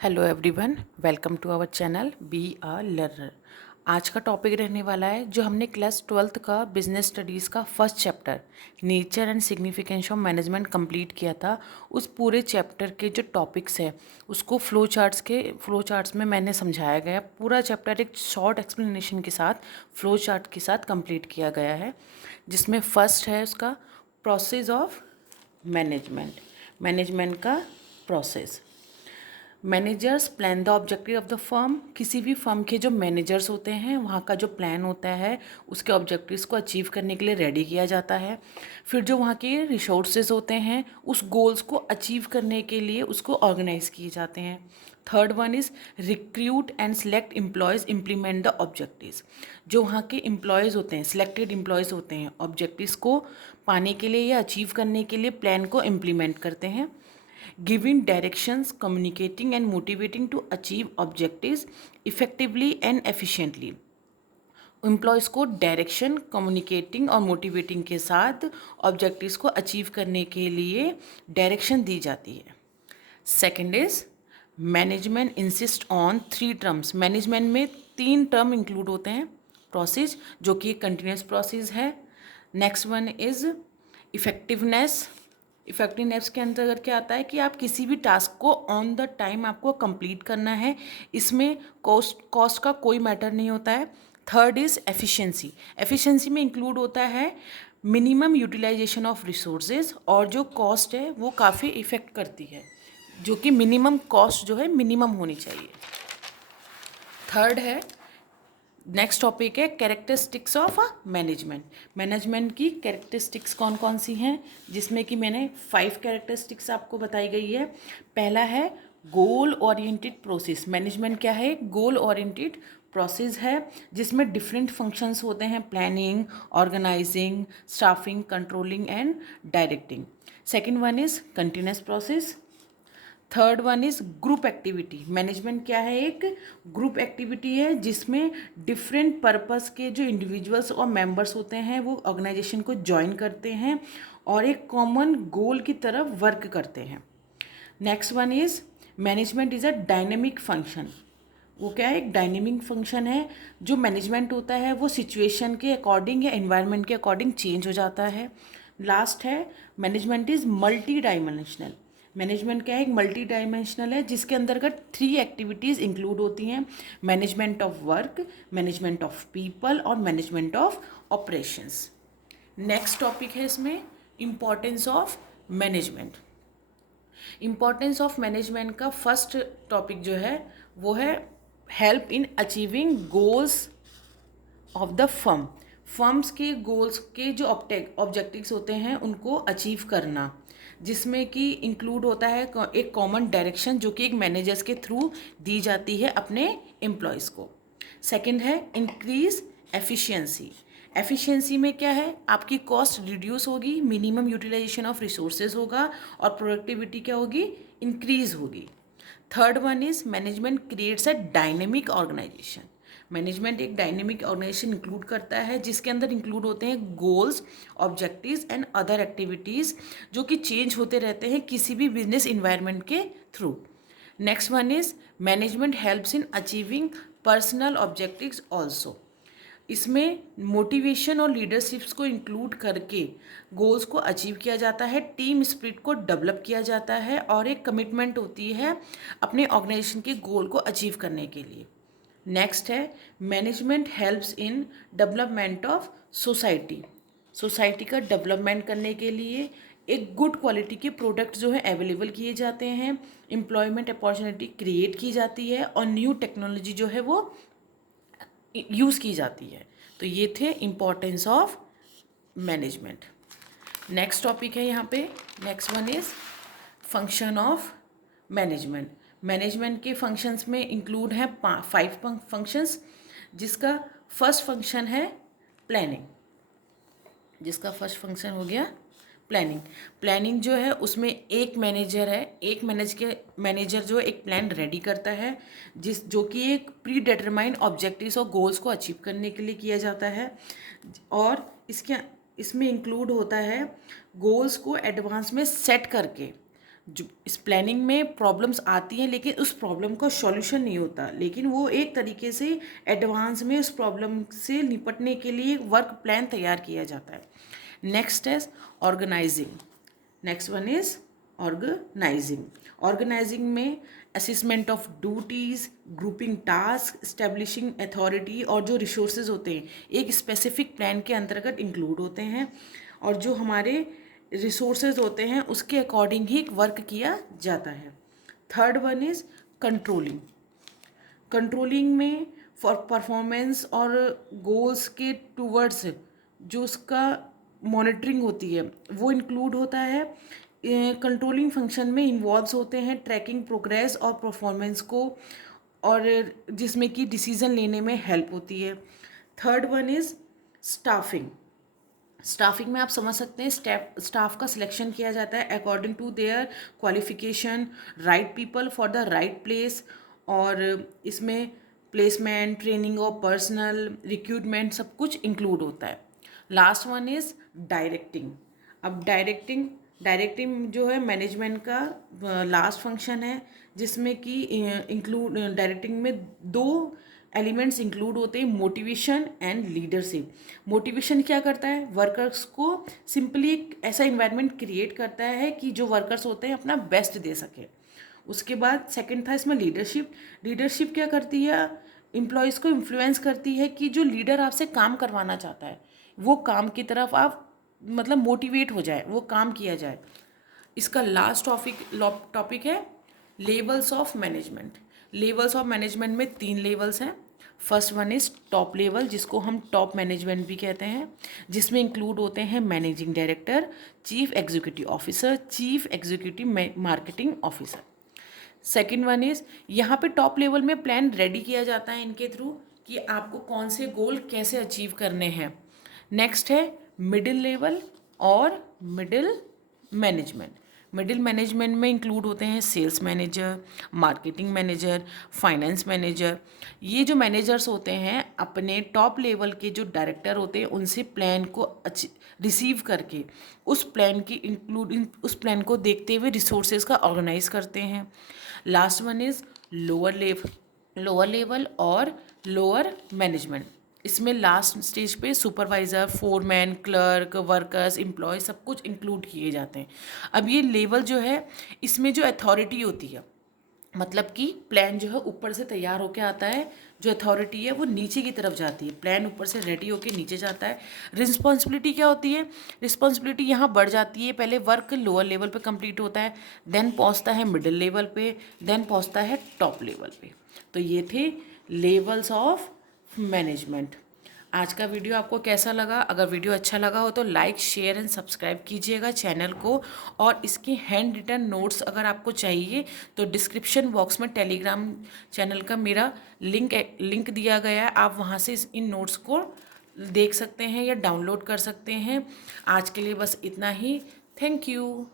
Hello everyone, welcome to our channel be a learner. आज का topic रहने वाला है जो हमने क्लास 12th का बिजनेस स्टडीज़ का first chapter nature and significance of management complete किया था। उस पूरे चैप्टर के जो टॉपिक्स है उसको फ्लो चार्ट्स में मैंने समझाया गया। पूरा चैप्टर एक शॉर्ट एक्सप्लेनेशन के साथ फ्लो चार्ट के साथ कंप्लीट किया गया है, जिसमें फर्स्ट है उसका प्रोसेस ऑफ मैनेजमेंट। मैनेजमेंट का process. Managers plan the objective of the firm. किसी भी फर्म के जो मैनेजर्स होते हैं वहाँ का जो प्लान होता है उसके ऑब्जेक्टिव्स को अचीव करने के लिए रेडी किया जाता है। फिर जो वहाँ के रिसोर्सेज होते हैं उस गोल्स को अचीव करने के लिए उसको ऑर्गेनाइज किए जाते हैं। Third one is recruit and select employees implement the objectives. जो वहाँ के एम्प्लॉयज़ होते हैं, सिलेक्टेड एम्प्लॉयज़ होते हैं, ऑब्जेक्टिव्स को पाने के लिए या अचीव करने के लिए प्लान को इम्प्लीमेंट करते हैं। Giving directions, communicating and motivating to achieve objectives effectively and efficiently। Employees को डायरेक्शन, कम्युनिकेटिंग और मोटिवेटिंग के साथ ऑब्जेक्टिव्स को अचीव करने के लिए डायरेक्शन दी जाती है। Second is management insist on 3 terms. Management में 3 टर्म इंक्लूड होते हैं। प्रोसेस, जो कि कंटिन्यूस प्रोसेस है। Next one is effectiveness. Effectiveness के अंतर्गत क्या आता है कि आप किसी भी टास्क को ऑन द टाइम आपको कंप्लीट करना है। इसमें कॉस्ट का कोई मैटर नहीं होता है। Third is efficiency. एफिशिएंसी में इंक्लूड होता है मिनिमम यूटिलाइजेशन ऑफ रिसोर्सेज, और जो कॉस्ट है वो काफ़ी इफ़ेक्ट करती है, जो कि मिनिमम कॉस्ट जो है मिनिमम होनी चाहिए। थर्ड है, नेक्स्ट टॉपिक है कैरेक्टरिस्टिक्स ऑफ मैनेजमेंट। मैनेजमेंट की कैरेक्टरिस्टिक्स कौन कौन सी हैं, जिसमें कि मैंने 5 कैरेक्टरिस्टिक्स आपको बताई गई है। पहला है गोल ओरिएंटेड प्रोसेस। मैनेजमेंट क्या है? गोल ओरिएंटेड प्रोसेस है, जिसमें डिफरेंट फंक्शंस होते हैं: planning, organising, staffing, controlling and directing. Second one is continuous process. Third one is group activity. Management क्या है? एक ग्रुप एक्टिविटी है जिसमें डिफरेंट पर्पस के जो इंडिविजुअल्स और मेंबर्स होते हैं वो ऑर्गेनाइजेशन को ज्वाइन करते हैं और एक कॉमन गोल की तरफ वर्क करते हैं। Next one is management is a dynamic function. वो क्या है? एक डायनेमिक फंक्शन है। जो मैनेजमेंट होता है वो सिचुएशन के अकॉर्डिंग या एनवायरनमेंट के अकॉर्डिंग चेंज हो जाता है। लास्ट है management is multi dimensional. Management क्या है? एक मल्टी डायमेंशनल है जिसके अंतर्गत 3 एक्टिविटीज़ इंक्लूड होती हैं: management of work, management of people और management of operations. Next topic है इसमें importance of management. Importance of management का फर्स्ट टॉपिक जो है वो है help in achieving goals of the firm. Firms के गोल्स के जो ऑब्जेक्टिव्स होते हैं उनको अचीव करना, जिसमें कि इंक्लूड होता है एक कॉमन डायरेक्शन जो कि एक मैनेजर्स के थ्रू दी जाती है अपने एम्प्लॉयज़ को। सेकंड है इंक्रीज एफिशिएंसी। एफिशिएंसी में क्या है? आपकी कॉस्ट रिड्यूस होगी, मिनिमम यूटिलाइजेशन ऑफ रिसोर्सेज होगा और प्रोडक्टिविटी क्या होगी? इंक्रीज होगी। Third one is management creates a dynamic organisation. Management एक डायनेमिक ऑर्गेनाइजेशन इंक्लूड करता है जिसके अंदर इंक्लूड होते हैं goals, objectives and other activities जो कि चेंज होते रहते हैं किसी भी बिजनेस इन्वायरमेंट के थ्रू। Next one is management helps in achieving personal objectives also. इसमें मोटिवेशन और लीडरशिप्स को इंक्लूड करके गोल्स को अचीव किया जाता है, टीम स्पिरिट को डेवलप किया जाता है और एक कमिटमेंट होती है अपने ऑर्गेनाइजेशन के गोल को अचीव करने के लिए। नेक्स्ट है management helps in development of society. Society का डेवलपमेंट करने के लिए एक गुड क्वालिटी के प्रोडक्ट जो है अवेलेबल किए जाते हैं, एम्प्लॉयमेंट अपॉर्चुनिटी क्रिएट की जाती है और न्यू टेक्नोलॉजी जो है वो यूज़ की जाती है। तो ये थे importance of management. Next topic है यहाँ पे, next one is function of management. Management के फंक्शंस में इंक्लूड है 5 फंक्शंस, जिसका फर्स्ट फंक्शन है प्लानिंग। जिसका फर्स्ट फंक्शन हो गया प्लानिंग। प्लानिंग जो है उसमें एक मैनेजर है, एक मैनेजर जो एक प्लान रेडी करता है जो कि एक प्री डिटरमाइंड ऑब्जेक्टिव्स और गोल्स को अचीव करने के लिए किया जाता है। और इसमें इंक्लूड होता है गोल्स को एडवांस में सेट करके जो इस प्लानिंग में प्रॉब्लम्स आती हैं लेकिन उस प्रॉब्लम का सॉल्यूशन नहीं होता, लेकिन वो एक तरीके से एडवांस में उस प्रॉब्लम से निपटने के लिए एक वर्क प्लान तैयार किया जाता है। नेक्स्ट है organising. Next one is organising. Organising में assessment of duties, grouping task, establishing authority और जो रिसोर्सेज होते हैं एक स्पेसिफिक प्लान के अंतर्गत इंक्लूड होते हैं, और जो हमारे रिसोर्सेज होते हैं उसके अकॉर्डिंग ही वर्क किया जाता है। Third one is controlling. Controlling में फॉर परफॉर्मेंस और गोल्स के टूवर्ड्स जो उसका मॉनिटरिंग होती है वो इंक्लूड होता है। कंट्रोलिंग फंक्शन में इन्वॉल्व्स होते हैं ट्रैकिंग प्रोग्रेस और परफॉर्मेंस को, और जिसमें कि डिसीजन लेने में हेल्प होती है। Third one is staffing. Staffing में आप समझ सकते हैं स्टाफ का सिलेक्शन किया जाता है according to their qualification, right people for the right place, और इसमें placement, training of personal, recruitment सब कुछ इंक्लूड होता है। Last one is directing. अब डायरेक्टिंग जो है मैनेजमेंट का लास्ट फंक्शन है, जिसमें कि इंक्लूड डायरेक्टिंग में दो एलिमेंट्स इंक्लूड होते हैं, मोटिवेशन एंड लीडरशिप। मोटिवेशन क्या करता है, वर्कर्स को सिंपली एक ऐसा इन्वायरमेंट क्रिएट करता है कि जो वर्कर्स होते हैं अपना बेस्ट दे सके। उसके बाद सेकंड था इसमें लीडरशिप। लीडरशिप क्या करती है, एम्प्लॉयज़ को इन्फ्लुएंस करती है कि जो लीडर आपसे काम करवाना चाहता है वो काम की तरफ आप मतलब मोटिवेट हो जाए, वो काम किया जाए। इसका लास्ट टॉपिक है levels of management. Levels of management में 3 लेवल्स हैं। First one is top level, जिसको हम टॉप मैनेजमेंट भी कहते हैं, जिसमें इंक्लूड होते हैं managing director, chief executive officer, chief executive marketing officer. Second one is यहाँ पे टॉप लेवल में प्लान रेडी किया जाता है इनके थ्रू कि आपको कौन से गोल कैसे अचीव करने हैं। नेक्स्ट है मिडिल लेवल और मिडिल मैनेजमेंट। मिडिल मैनेजमेंट में इंक्लूड होते हैं sales manager, marketing manager, finance manager. ये जो मैनेजर्स होते हैं अपने टॉप लेवल के जो डायरेक्टर होते हैं उनसे प्लान को रिसीव करके उस प्लान को देखते हुए रिसोर्सेज का ऑर्गेनाइज करते हैं। Last one is lower level और लोअर मैनेजमेंट। इसमें लास्ट स्टेज पे supervisor, foreman, clerk, workers, employ सब कुछ इंक्लूड किए जाते हैं। अब ये लेवल जो है इसमें जो अथॉरिटी होती है, मतलब कि प्लान जो है ऊपर से तैयार होके आता है, जो अथॉरिटी है वो नीचे की तरफ जाती है। प्लान ऊपर से रेडी होके नीचे जाता है। रिस्पॉन्सिबिलिटी क्या होती है, रिस्पॉन्सिबिलिटी यहाँ बढ़ जाती है। पहले वर्क लोअर लेवल पे कंप्लीट होता है, देन पहुँचता है मिडिल लेवल पे, देन पहुँचता है टॉप लेवल पे। तो ये थे लेवल्स ऑफ मैनेजमेंट। आज का वीडियो आपको कैसा लगा? अगर वीडियो अच्छा लगा हो तो लाइक, शेयर एंड सब्सक्राइब कीजिएगा चैनल को। और इसके हैंड रिटन नोट्स अगर आपको चाहिए तो डिस्क्रिप्शन बॉक्स में टेलीग्राम चैनल का मेरा लिंक दिया गया है, आप वहां से इन नोट्स को देख सकते हैं या डाउनलोड कर सकते हैं। आज के लिए बस इतना ही। Thank you.